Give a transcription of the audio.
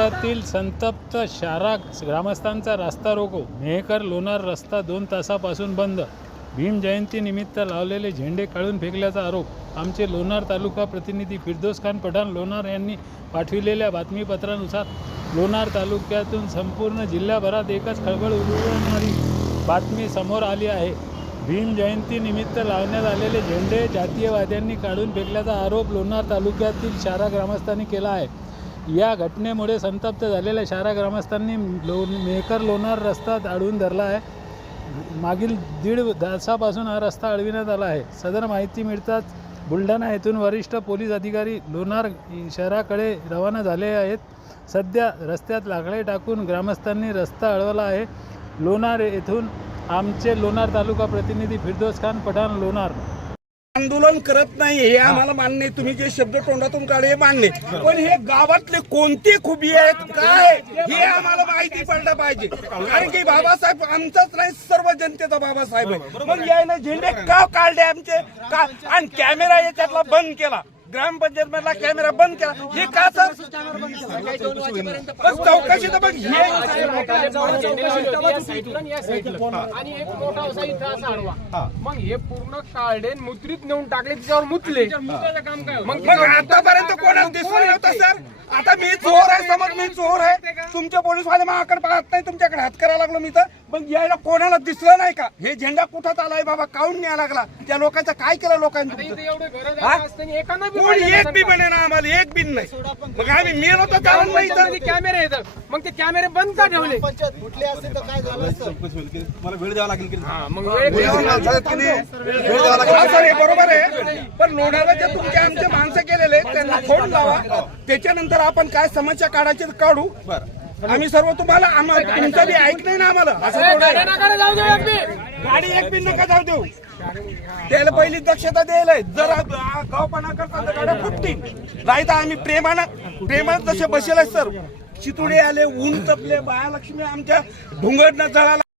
तालुक्यातील संतप्त शारा ग्रामस्थांचा रास्ता रोको. मेहकर लोणार रस्ता दोन तासापासून बंद. भीम जयंतीनिमित्त लावलेले झेंडे काढून फेकल्याचा आरोप. आमचे लोणार तालुका प्रतिनिधी फिरदोस खान पठाण लोणार यांनी पाठविलेल्या बातमीपत्रानुसार लोणार तालुक्यातून संपूर्ण जिल्ह्याभरात एकच खळबळ उडवणारी बातमी समोर आली आहे. भीम जयंतीनिमित्त लावण्यात आलेले झेंडे जातीयवाद्यांनी काढून फेकल्याचा आरोप लोणार तालुक्यातील शारा ग्रामस्थांनी केला आहे. या घटनेमुळे संतप्त झालेल्या शारा ग्रामस्थांनी लो मेकर लोणार रस्ता अडवून धरला आहे. मागील दीड तासापासून हा रस्ता अडविण्यात आला आहे. सदर माहिती मिळताच बुलढाणा येथून वरिष्ठ पोलीस अधिकारी लोणार शहराकडे रवाना झाले आहेत. सध्या रस्त्यात लाकडे टाकून ग्रामस्थांनी रस्ता अडवला आहे. लोणार येथून आमचे लोणार तालुका प्रतिनिधी फिरदोस खान पठाण लोणार आंदोलन करत नाही हे आम्हाला मान्य. तुम्ही जे शब्द तोंडातून काढले हे मान्य. पण हे गावातले कोणते खुबी आहेत? काय? हे आम्हाला माहिती पडलं पाहिजे. कारण की बाबासाहेब आमचाच नाही सर्व जनतेचा बाबासाहेब आहे. मग यायला झेंडे का काढले आमचे? का? आणि कॅमेरा याच्यातला बंद केला. ग्रामपंचायत मधला कॅमेरा बंद केला हे का सर बस चौकशी तर बघ हे आणि एक मोठा असा इथं असा आडवा मग हे पूर्ण काढे मुद्रित नेऊन टाकले त्याच्यावर मुतले मग मग आतापर्यंत कोणाला दिसून नव्हतं सर आता मी चोर आहे समज मी चोर आहे. तुमचे पोलीस वाले माझ्याकडे पाहत नाही तुमच्याकडे हात करायला लागलो मी तर. मग यायला कोणाला दिसलं नाही का? हे झेंडा कुठं आलाय बाबा? काऊन न्याय लागला? त्या लोकांचं काय केलं लोकांनी इथे तुमचं? एवढे घर? असताना एकानं बी कोण एक बी बने ना आम्हाला एक बी नाही. मग आम्ही मेलो तर चालत नाही इथं कॅमेरे येतात मग ते कॅमेरे बंद का ठेवले? मला वेळ द्यावा लागेल वेळ बरोबर आहे. पण लोणाला जे तुमचे आमचे माणसं केलेले फोन लावा. त्याच्यानंतर आपण काय समस्या काढायची काढू. आम्ही सर्व तुम्हाला तुमचं बी ऐक नाही ना आम्हाला. गाडी एक बी नका जाऊ देऊ. त्याला पहिली दक्षता द्यायला आहे. जर गावपणा करता तर गाड्या फुटतील. नाही तर आम्ही प्रेमानं प्रेमात जसे बसेल सर. चितुडे आले ऊन तपले बायालक्ष्मी आमच्या ढुंगडनं जळाला.